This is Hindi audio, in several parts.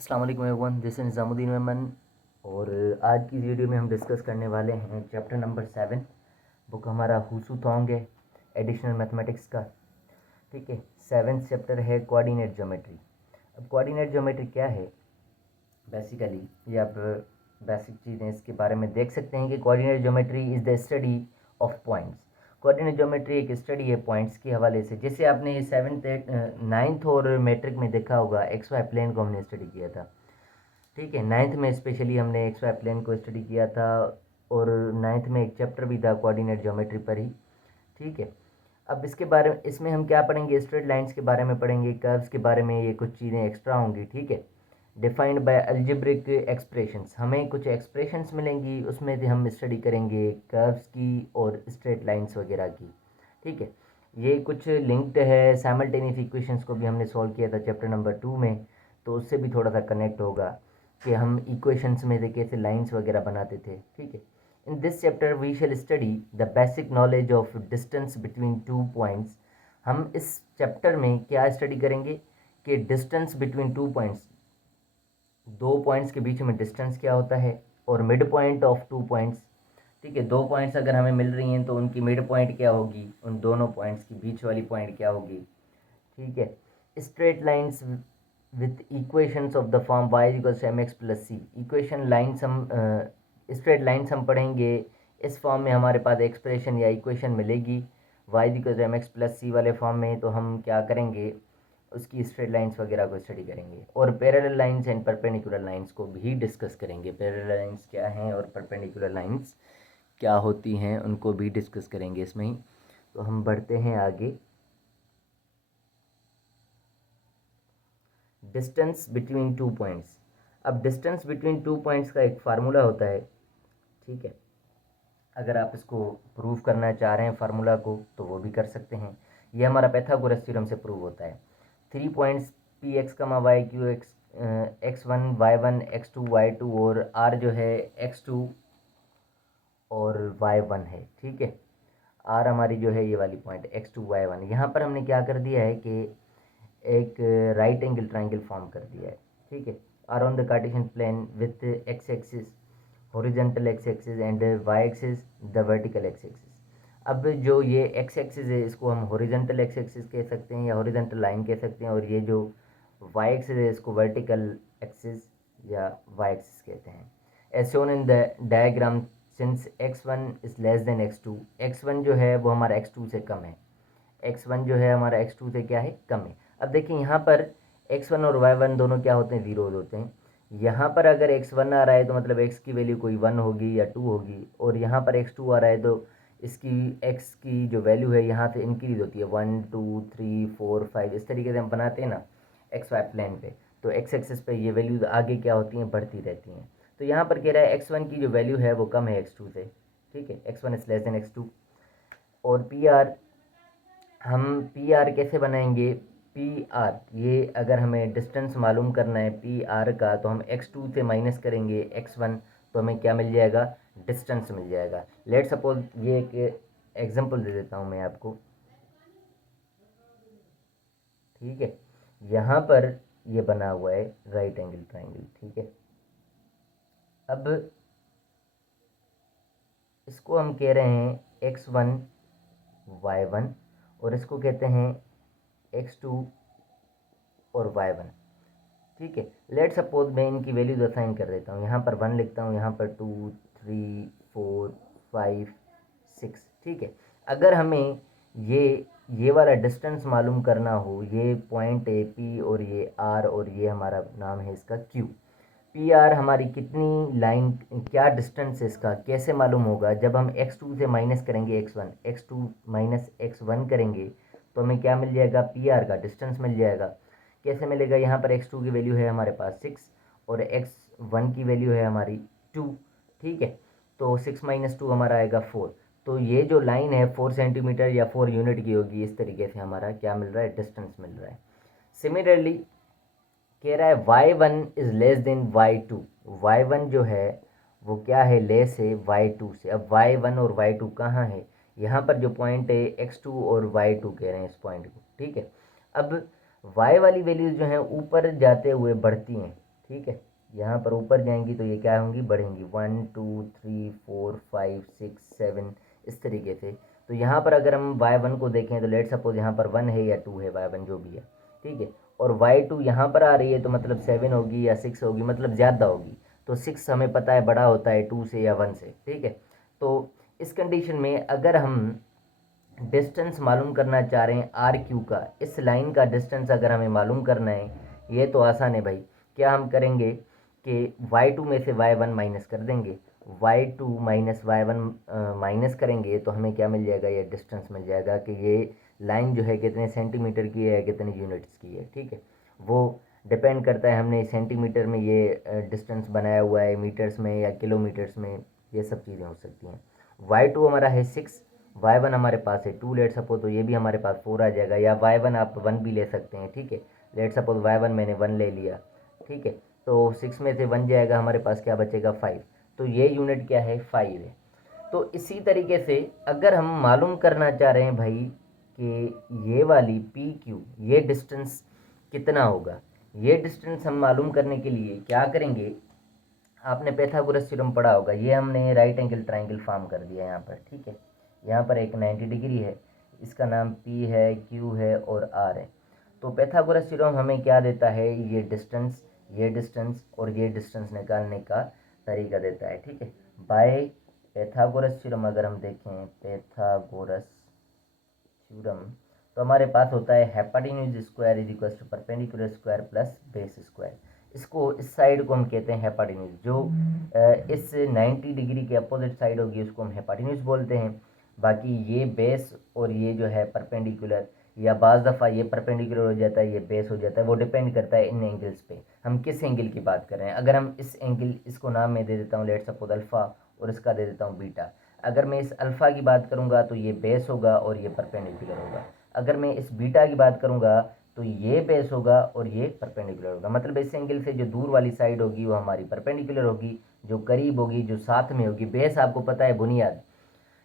अस्सलाम वालेकुम everyone, this is Nizamuddin Memon. और आज की वीडियो में हम डिस्कस करने वाले हैं चैप्टर नंबर 7। बुक हमारा हुसू थोंग है, एडिशनल मैथमेटिक्स का। ठीक है, 7th चैप्टर है कोऑर्डिनेट ज्योमेट्री। अब कोऑर्डिनेट ज्योमेट्री क्या है बेसिकली, ये आप बेसिक चीज़ें इसके बारे में देख सकते हैं कि coordinate geometry is the study of points. Coordinate geometry एक स्टडी है पॉइंट्स के हवाले से। जैसे आपने 7th 9th और मैट्रिक में देखा होगा, एक्स वाई प्लेन को हमने स्टडी किया था। ठीक है, 9th में स्पेशली हमने एक्स वाई प्लेन को स्टडी किया था, और 9th में एक चैप्टर भी था कोऑर्डिनेट ज्योमेट्री पर ही। ठीक है, अब इसके बारे में इसमें हम क्या पढ़ेंगे, स्ट्रेट लाइंस के बारे में पढ़ेंगे, कर्व्स के बारे में, ये कुछ चीज़ें एक्स्ट्रा होंगी। ठीक है, डिफाइंड बाय अलजेब्रिक एक्सप्रेशंस, हमें कुछ एक्सप्रेशंस मिलेंगी, उसमें से हम स्टडी करेंगे कर्व्स की और स्ट्रेट लाइंस वगैरह की। ठीक है, ये कुछ लिंक्ड है, साइमल्टेनियस इक्वेशंस को भी हमने सॉल्व किया था चैप्टर नंबर 2 में, तो उससे भी थोड़ा सा कनेक्ट होगा कि हम इक्वेशंस में से कैसे लाइंस वगैरह बनाते थे। ठीक है, in this chapter we shall study the basic knowledge of distance between two points. हम इस चैप्टर में क्या स्टडी करेंगे कि डिस्टेंस बिटवीन टू पॉइंट्स, दो पॉइंट्स के बीच में डिस्टेंस क्या होता है, और mid point of two points. ठीक है, दो पॉइंट्स अगर हमें मिल रही हैं तो उनकी मिड पॉइंट क्या होगी, उन दोनों पॉइंट्स की बीच वाली पॉइंट क्या होगी। ठीक है, straight lines with equations of the form y equals M X plus C. Equation lines हम स्ट्रेट लाइंस हम पढ़ेंगे, इस फॉर्म में हमारे पास एक्सप्रेशन या इक्वेशन मिलेगी y equals M X plus C वाले फॉर्म में, तो हम क्या करेंगे, उसकी स्ट्रेट लाइंस वगैरह को स्टडी करेंगे, और parallel lines and perpendicular lines को भी डिस्कस करेंगे। पैरेलल लाइंस क्या हैं और परपेंडिकुलर लाइंस क्या होती हैं, उनको भी डिस्कस करेंगे इसमें ही। तो हम बढ़ते हैं आगे। Distance between two points. अब डिस्टेंस बिटवीन टू पॉइंट्स का एक फार्मूला होता है। ठीक है, अगर आप इसको प्रूव करना चाह रहे हैं फार्मूला को, तो वो भी कर सकते हैं। ये हमारा पैथागोरस थ्योरम से प्रूव होता है। 3 points P X comma Y Q X, x1 y1 x2 y2, और r जो है x2 और y1 है। ठीक है, r हमारी जो है ये वाली पॉइंट x2 y1, यहाँ पर हमने क्या कर दिया है कि एक राइट एंगल ट्राइंगल फॉर्म कर दिया है। ठीक है, are on the cartesian plane with X axis horizontal X axis and Y axis the vertical X axis. अब जो ये एक्स एक्सिस है, इसको हम हॉरिजॉन्टल एक्स एक्सिस कह सकते हैं या हॉरिजॉन्टल लाइन कह सकते हैं, और ये जो वाई एक्सिस है इसको वर्टिकल एक्सिस या वाई एक्सिस कहते हैं। As shown in the diagram, since x1 is less than x2, x1 जो है वो हमारा x2 से कम है, x1 जो है हमारा x2 से क्या है, कम है। अब देखिए यहाँ पर x1 और y1 दोनों क्या होते हैं, जीरोज होते हैं। यहाँ पर अगर x1 आ रहा है तो मतलब x की वैल्यू कोई 1 होगी या 2 होगी, और यहाँ पर x2 आ रहा है तो इसकी x की जो वैल्यू है यहाँ से इंक्रीज होती है, 1 2 3 4 5, इस तरीके से हम बनाते हैं ना एक्स वाई प्लेन पे, तो एक्स एक्सिस पे ये वैल्यूज आगे क्या होती हैं, बढ़ती रहती हैं। तो यहाँ पर कह रहा है x1 की जो वैल्यू है वो कम है x2 से। ठीक है, x1 is less than x2। और पी आर, हम पी आर कैसे बनाएंगे, पी आर, ये अगर हमें डिस्टेंस मालूम करना है पी आर का, तो हम x2 से माइनस करेंगे x1, तो हमें क्या मिल जाएगा, डिस्टेंस मिल जाएगा। लेट सपोज ये एक एग्जांपल दे देता हूँ मैं आपको। ठीक है, यहाँ पर ये बना हुआ है राइट एंगल ट्राइंगल। ठीक है, अब इसको हम कह रहे हैं x1 y1, और इसको कहते हैं x2 और y1। ठीक है, लेट सपोज मैं इनकी वैल्यूज असाइन कर देता हूँ, यहाँ पर 1 लिखता हूँ, यहाँ पर 2 3 4 5 6। ठीक है, अगर हमें ये वाला डिस्टेंस मालूम करना हो, ये पॉइंट ए पी और ये आर, और ये हमारा नाम है इसका क्यू। पी आर हमारी कितनी लाइन, क्या डिस्टेंस है इसका, कैसे मालूम होगा, जब हम x2 से माइनस करेंगे x1, x2 माइनस x1 करेंगे तो हमें क्या मिल जाएगा, पी आर का डिस्टेंस मिल जाएगा। कैसे मिलेगा, यहाँ पर x2 की वैल्यू है हमारे पास 6, और x1 की वैल्यू है हमारी 2। ठीक है, तो 6 माइनस 2 हमारा आएगा 4। तो ये जो लाइन है 4 सेंटीमीटर या 4 यूनिट की होगी, इस तरीके से हमारा क्या मिल रहा है, डिस्टेंस मिल रहा है। सिमिलरली कह रहा है y1 is less then y2, y1 जो है वो क्या है, लेस है y2 से। अब y1 और y2 कहाँ है, यहाँ पर जो पॉइंट है x2 और y2 कह रहे हैं इस पॉइंट को। ठीक है, अब y वाली वैल्यूज जो हैं ऊपर जाते हुए बढ़ती हैं। ठीक है। यहाँ पर ऊपर जाएंगी तो ये क्या होंगी, बढ़ेंगी 1 2 3 4 5 6 7 इस तरीके से। तो यहाँ पर अगर हम y1 को देखें तो लेट सपोज यहाँ पर 1 है या 2 है, y1 जो भी है, ठीक है, और y2 यहाँ पर आ रही है तो मतलब 7 होगी या 6 होगी, मतलब ज़्यादा होगी। तो 6 हमें पता है बड़ा होता है 2 से या 1 से, ठीक है। तो इस कंडीशन में अगर हम डिस्टेंस मालूम करना चाह रहे हैं आर क्यू का, इस लाइन का डिस्टेंस अगर हमें मालूम करना है, ये तो आसान है भाई। क्या हम करेंगे कि y2 में से y1 माइनस कर देंगे, y2 माइनस y1 माइनस करेंगे तो हमें क्या मिल जाएगा, ये डिस्टेंस मिल जाएगा कि ये लाइन जो है कितने सेंटीमीटर की है, कितनी यूनिट्स की है, ठीक है। वो डिपेंड करता है हमने सेंटीमीटर में ये डिस्टेंस बनाया हुआ है, मीटर्स में या किलोमीटर्स में, ये सब चीज़ें हो सकती हैं। y2 हमारा है 6, y1 हमारे पास है 2 लेट सपोज, तो ये भी हमारे पास 4 आ जाएगा, या y1 आप 1 भी ले सकते हैं, ठीक है। लेट सपोज y1 मैंने 1 ले लिया, ठीक है, तो 6 में से 1 जाएगा, हमारे पास क्या बचेगा 5, तो ये यूनिट क्या है 5 है। तो इसी तरीके से अगर हम मालूम करना चाह रहे हैं भाई कि ये वाली पी क्यू ये डिस्टेंस कितना होगा, ये डिस्टेंस हम मालूम करने के लिए क्या करेंगे, आपने पैथागोरस थ्योरम पढ़ा होगा, ये हमने राइट एंगल ट्राइंगल फॉर्म कर दिया यहाँ पर, ठीक है। यहाँ पर एक 90 डिग्री है, इसका नाम P है, Q है और R है। तो पैथागोरस थ्योरम हमें क्या देता है, ये डिस्टेंस और ये डिस्टेंस निकालने का तरीका देता है, ठीक है। बाय पैथागोरस थ्योरम अगर हम देखें पैथागोरस थ्योरम, तो हमारे पास होता है hypotenuse square is equal to perpendicular square plus base square. इसको इस साइड को हम कहते हैं हेपाटिन्यूज, जो इस 90 डिग्री के अपोजिट साइड होगी उसको हम हेपाटिन्यूज बोलते हैं। बाकी ये बेस और ये जो है परपेंडिकुलर, या बाज़ दफ़ा ये परपेंडिकुलर हो जाता है, ये बेस हो जाता है, वो डिपेंड करता है इन एंगल्स पे, हम किस एंगल की बात कर रहे हैं। अगर हम इस एंगल, इसको नाम में दे देता हूँ लेट सपोज अल्फ़ा, और इसका दे देता हूँ बीटा। अगर मैं इस अल्फ़ा की बात करूँगा तो ये बेस होगा और ये परपेंडिकुलर होगा। अगर मैं इस बीटा की बात करूँगा तो ये बेस होगा और ये परपेंडिकुलर होगा। मतलब इस एंगल से जो दूर वाली साइड होगी वो हमारी परपेंडिकुलर होगी, जो करीब होगी, जो साथ में होगी, बेस आपको पता है बुनियाद,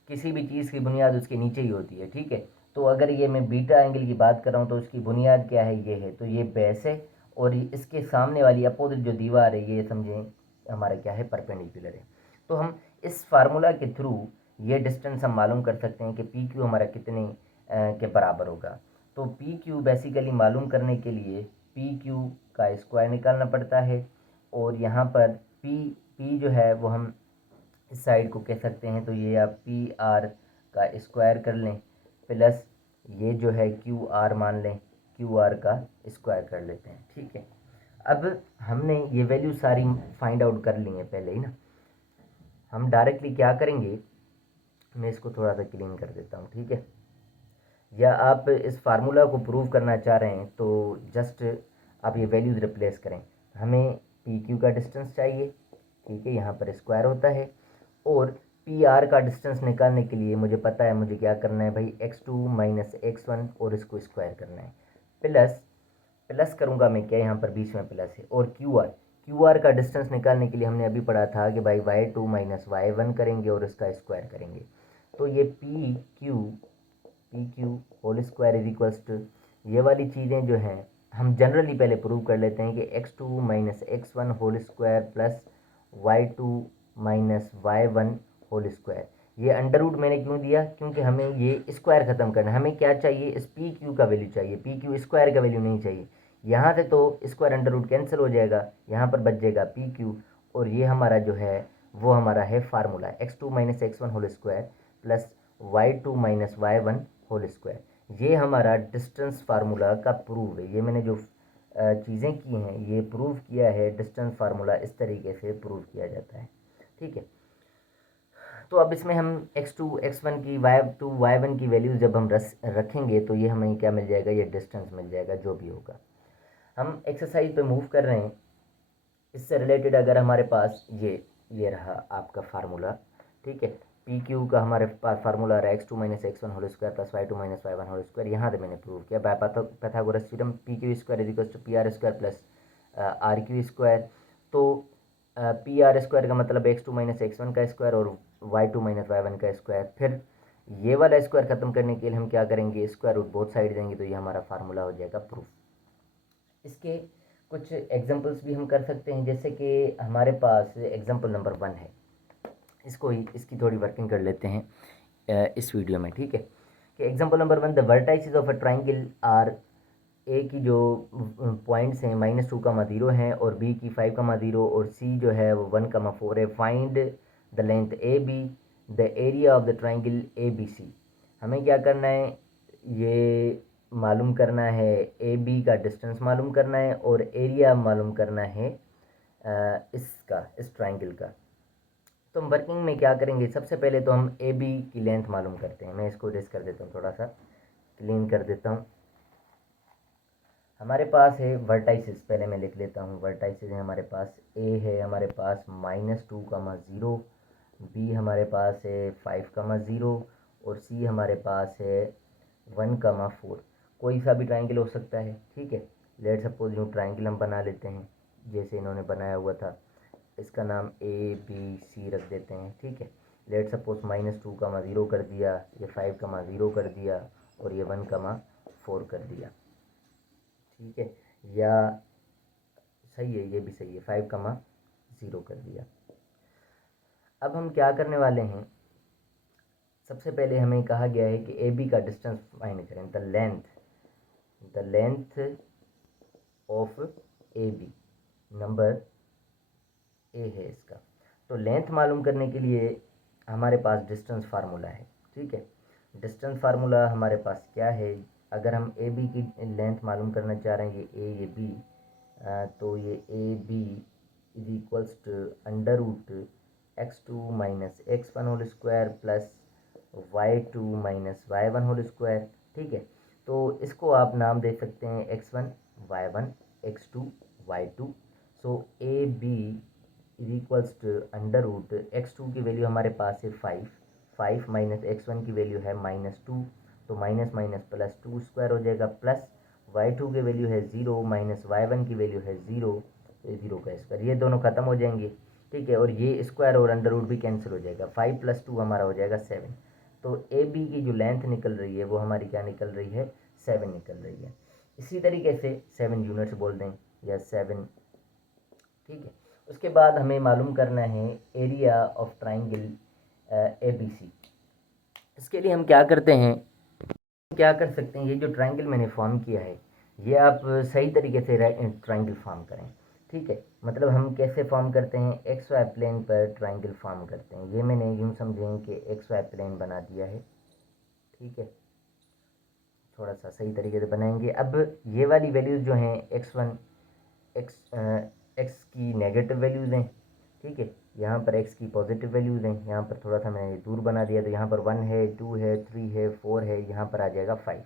किसी भी चीज़ की बुनियाद उसके नीचे ही होती है, ठीक है। तो अगर ये मैं बीटा एंगल की बात कर रहा हूँ तो उसकी बुनियाद क्या है, ये है, तो ये बेस है, और इसके सामने वाली अपोजिट जो दीवार है ये समझें हमारा क्या है, परपेंडिकुलर है। तो हम इस फार्मूला के थ्रू ये डिस्टेंस हम मालूम कर सकते हैं कि पी क्यू हमारा कितने के बराबर होगा। तो पी क्यू बेसिकली मालूम करने के लिए पी क्यू का स्क्वायर निकालना पड़ता है, और यहाँ पर पी जो है वो हम इस साइड को कह सकते हैं, तो ये आप पी आर का स्क्वायर कर लें, प्लस ये जो है क्यू आर मान लें, क्यू आर का स्क्वायर कर लेते हैं, ठीक है। अब हमने ये वैल्यू सारी फाइंड आउट कर ली है पहले ही ना, हम डायरेक्टली क्या करेंगे, मैं इसको थोड़ा सा क्लीन कर देता हूँ, ठीक है। या आप इस फार्मूला को प्रूव करना चाह रहे हैं तो जस्ट आप ये वैल्यूज रिप्लेस करें। हमें पी क्यू का डिस्टेंस चाहिए, ठीक है, यहाँ पर स्क्वायर होता है, और पी आर का डिस्टेंस निकालने के लिए मुझे पता है मुझे क्या करना है भाई, x2 माइनस x1 और इसको स्क्वायर करना है, प्लस प्लस करूँगा मैं, क्या यहाँ पर बीच में प्लस है, और क्यू आर का डिस्टेंस निकालने के लिए हमने अभी पढ़ा था कि भाई y2 माइनस y1 करेंगे और इसका स्क्वायर करेंगे। तो ये P Q whole square is equals to, ये वाली चीज़ें जो हैं हम जनरली पहले प्रूव कर लेते हैं कि x2 minus x1 whole square plus y2 minus y1 whole square. ये अंडर रूट मैंने क्यों दिया, क्योंकि हमें ये स्क्वायर ख़त्म करना है, हमें क्या चाहिए, इस पी क्यू का वैल्यू चाहिए, पी क्यू स्क्वायर का वैल्यू नहीं चाहिए। यहाँ से तो स्क्वायर अंडर रूट कैंसिल हो जाएगा, यहाँ पर बच जाएगा पी क्यू, और ये हमारा जो है वो हमारा है formula x2 minus x1 whole square plus y2 minus y1 whole square. ये हमारा डिस्टेंस फार्मूला का प्रूव है। ये मैंने जो चीज़ें की हैं ये प्रूव किया है, डिस्टेंस फार्मूला इस तरीके से प्रूव किया जाता है, ठीक है। तो अब इसमें हम x2 x1 की y2 y1 की वैल्यूज़ जब हम रखेंगे तो ये हमें क्या मिल जाएगा, ये डिस्टेंस मिल जाएगा जो भी होगा। हम एक्सरसाइज पे मूव कर रहे हैं, इससे रिलेटेड अगर हमारे पास ये रहा आपका फार्मूला, ठीक है। पी क्यू का हमारे पास फार्मूला रहा है x2 minus x1 whole square plus y2 minus y1 whole square. यहाँ से मैंने प्रूव किया by Pythagoras theorem, P Q square is equal to P R square plus R Q square. तो पी आर स्क्वायर का मतलब x2 माइनस x1 का स्क्वायर और y2 माइनस y1 का स्क्वायर। फिर ये वाला स्क्वायर खत्म करने के लिए हम क्या करेंगे, स्क्वायर रूट बोथ साइड देंगे, तो ये हमारा फार्मूला हो जाएगा प्रूफ। इसके कुछ एग्जांपल्स भी हम कर सकते हैं, जैसे कि हमारे पास एग्जांपल नंबर 1 है, इसकी थोड़ी वर्किंग कर लेते हैं इस वीडियो में, ठीक है। कि example number 1, the vertices of a triangle are, A की जो पॉइंट्स हैं -2, 0 हैं, और बी की 5, 0, और सी जो है वो 1, 4 है। Find the length A B, the area of the triangle A B C. हमें क्या करना है, ये मालूम करना है, ए बी का डिस्टेंस मालूम करना है और एरिया मालूम करना है इस ट्राइंगल का। तो हम वर्किंग में क्या करेंगे, सबसे पहले तो हम ए बी की लेंथ मालूम करते हैं। मैं इसको रेस कर देता हूँ, थोड़ा सा क्लीन कर देता हूँ। हमारे पास है वर्टाइसेस, पहले मैं लिख लेता हूँ। वर्टाइसेस है हमारे पास, ए है हमारे पास -2, 0, बी हमारे पास है 5, 0, और सी हमारे पास है 1, 4। कोई सा भी ट्राइंगल हो सकता है, ठीक है। लेट सपोज यूँ ट्राइंगल हम बना लेते हैं जैसे इन्होंने बनाया हुआ था, इसका नाम ABC रख देते हैं, ठीक है। लेट सपोज -2, 0 कर दिया, ये 5, 0 कर दिया, और ये 1, 4 कर दिया, ठीक है। या सही है, ये भी सही है, 5, 0 कर दिया। अब हम क्या करने वाले हैं, सबसे पहले हमें कहा गया है कि ए बी का डिस्टेंस फाइंड करें। The length of A B, number A है इसका। तो लेंथ मालूम करने के लिए हमारे पास डिस्टेंस फार्मूला है, ठीक है। डिस्टेंस फार्मूला हमारे पास क्या है, अगर हम ए बी की लेंथ मालूम करना चाह रहे हैं, ये बी, तो ये A B is equals to √x2 - x1 whole square plus y2 - y1 whole square, ठीक है। तो इसको आप नाम दे सकते हैं x1 y1 x2 y2। So A B is equals to √x2 की वैल्यू हमारे पास है 5 - x1 की वैल्यू है -2, तो माइनस माइनस प्लस 2 स्क्वायर हो जाएगा, प्लस y2 की वैल्यू है 0 - y1 की वैल्यू है 0, तो 0 का स्क्वायर, ये दोनों खत्म हो जाएंगे, ठीक है। और ये स्क्वायर और अंडर रूट भी कैंसिल हो जाएगा, 5 + 2 हमारा हो जाएगा 7। तो ए बी की जो लेंथ निकल रही है वो हमारी क्या निकल रही है, 7 निकल रही है। इसी तरीके से 7 यूनिट्स बोल दें या 7, ठीक है। उसके बाद हमें मालूम करना है area of triangle A B C. इसके लिए हम क्या करते हैं, क्या कर सकते हैं, ये जो ट्राइंगल मैंने फॉर्म किया है ये आप सही तरीके से ट्राइंगल फॉर्म करें, ठीक है। मतलब हम कैसे फॉर्म करते हैं, एक्स वाई प्लेन पर ट्राइंगल फॉर्म करते हैं। ये मैंने यूँ समझें कि एक्स वाई प्लेन बना दिया है, ठीक है। थोड़ा सा सही तरीके से बनाएंगे। अब ये वाली वैल्यूज़ जो हैं x1 एक्स एक्स की नेगेटिव वैल्यूज़ हैं, ठीक है। यहाँ पर x की पॉजिटिव वैल्यूज़ हैं। यहाँ पर थोड़ा सा मैंने दूर बना दिया, तो यहाँ पर 1 है, 2 है, 3 है, 4 है, यहाँ पर आ जाएगा 5।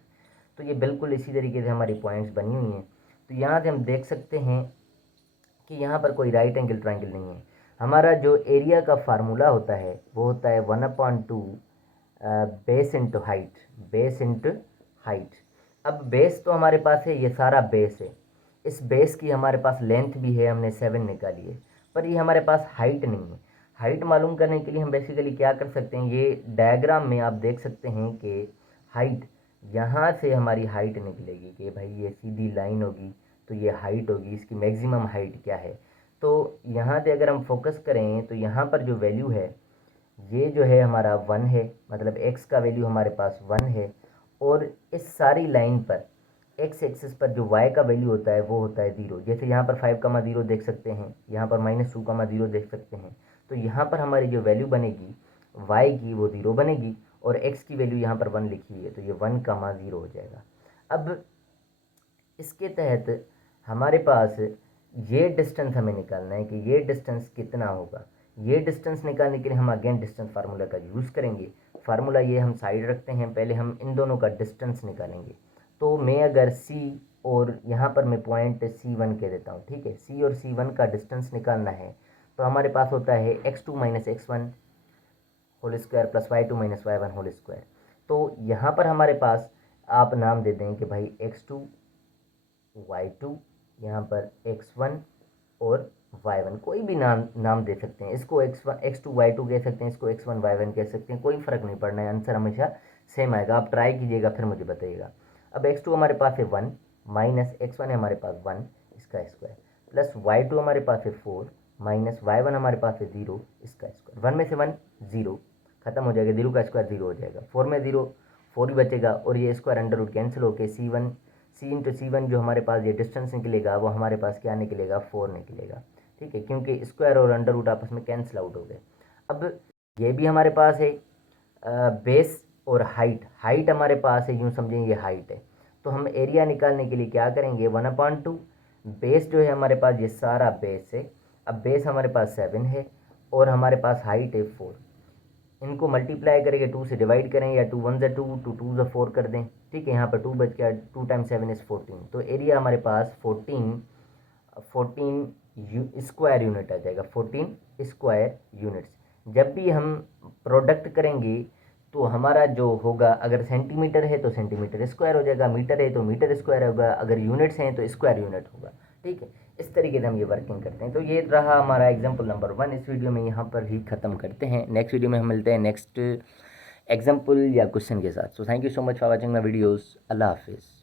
तो ये बिल्कुल इसी तरीके से हमारी पॉइंट्स बनी हुई हैं। तो यहाँ से हम देख सकते हैं कि यहाँ पर कोई राइट एंगल ट्राइंगल नहीं है। हमारा जो एरिया का फार्मूला होता है वो होता है 1/2 base into height, base into height. अब बेस तो हमारे पास है, ये सारा बेस है। इस बेस की हमारे पास लेंथ भी है, हमने 7 निकाली है, पर ये हमारे पास हाइट नहीं है। हाइट मालूम करने के लिए हम बेसिकली क्या कर सकते हैं, ये डायग्राम में आप देख सकते हैं कि हाइट, यहाँ से हमारी हाइट निकलेगी कि भाई ये सीधी लाइन होगी तो ये हाइट होगी, इसकी मैक्सिमम हाइट क्या है। तो यहाँ से अगर हम फोकस करें तो यहाँ पर जो वैल्यू है ये जो है हमारा 1 है, मतलब x का वैल्यू हमारे पास 1 है। और इस सारी लाइन पर x एक्सिस पर जो y का वैल्यू होता है वो होता है 0। जैसे यहाँ पर 5, 0 देख सकते हैं, यहाँ पर -2, 0 देख सकते हैं। तो यहाँ पर हमारी जो वैल्यू बनेगी y की वो 0 बनेगी, और x की वैल्यू यहाँ पर 1 लिखी हुई है, तो ये 1, 0 हो जाएगा। अब इसके तहत हमारे पास ये डिस्टेंस हमें निकालना है कि ये डिस्टेंस कितना होगा। ये डिस्टेंस निकालने के लिए हम अगेन डिस्टेंस फार्मूला का यूज़ करेंगे। फार्मूला ये हम साइड रखते हैं, पहले हम इन दोनों का डिस्टेंस निकालेंगे। तो मैं अगर C और यहाँ पर मैं पॉइंट C1 कह देता हूँ, ठीक है। C और C1 का डिस्टेंस निकालना है तो हमारे पास होता है x2 - x1 whole square plus y2 - y1 whole square. तो यहाँ पर हमारे पास आप नाम दे दें कि भाई x2 y2, यहाँ पर x1 और y1, कोई भी नाम दे सकते हैं। इसको x1 x2 y2 कह सकते हैं, इसको x1 y1 कह सकते हैं, कोई फ़र्क नहीं पड़ना है, आंसर हमेशा सेम आएगा। आप ट्राई कीजिएगा फिर मुझे बताइएगा। अब x2 हमारे पास है 1 - x1 है हमारे पास 1, इसका स्क्वायर प्लस y2 हमारे पास है 4 माइनस y1 हमारे पास है 0 इसका स्क्वायर। 1 में से 1 0 खत्म हो जाएगा, 0 का स्क्वायर 0 हो जाएगा, 4 में 0 4 ही बचेगा और ये स्क्वायर अंडर रूट कैंसिल होकर c इंटू C1 जो हमारे पास ये डिस्टेंस निकलेगा वो हमारे पास क्या निकलेगा 4 निकलेगा। ठीक है, क्योंकि स्क्वायर और अंडर रूट आपस में कैंसिल आउट हो गए। अब ये भी हमारे पास है बेस और हाइट हमारे पास है, यूँ समझें ये हाइट है। तो हम एरिया निकालने के लिए क्या करेंगे 1/2 बेस जो है हमारे पास ये सारा बेस है। अब बेस हमारे पास 7 है और हमारे पास हाइट है 4। इनको मल्टीप्लाई करेंगे 2 से डिवाइड करें या 2 1 2 2 2 4 कर दें। ठीक है, यहाँ पर 2 बच गया, 2 टाइम्स 7 इज़ 14। तो एरिया हमारे पास 14 स्क्वायर यूनिट आ जाएगा, 14 स्क्वायर यूनिट्स। जब भी हम प्रोडक्ट करेंगे तो हमारा जो होगा, अगर सेंटीमीटर है तो सेंटीमीटर स्क्वायर हो जाएगा, मीटर है तो मीटर स्क्वायर होगा, अगर यूनिट्स हैं तो स्क्वायर यूनिट होगा। ठीक है, इस तरीके से हम ये वर्किंग करते हैं। तो ये रहा हमारा एग्जाम्पल नंबर 1। इस वीडियो में यहाँ पर ही ख़त्म करते हैं। नेक्स्ट वीडियो में हम मिलते हैं नेक्स्ट एग्जाम्पल या क्वेश्चन के साथ। So thank you so much for watching my videos. Allah हाफिज़।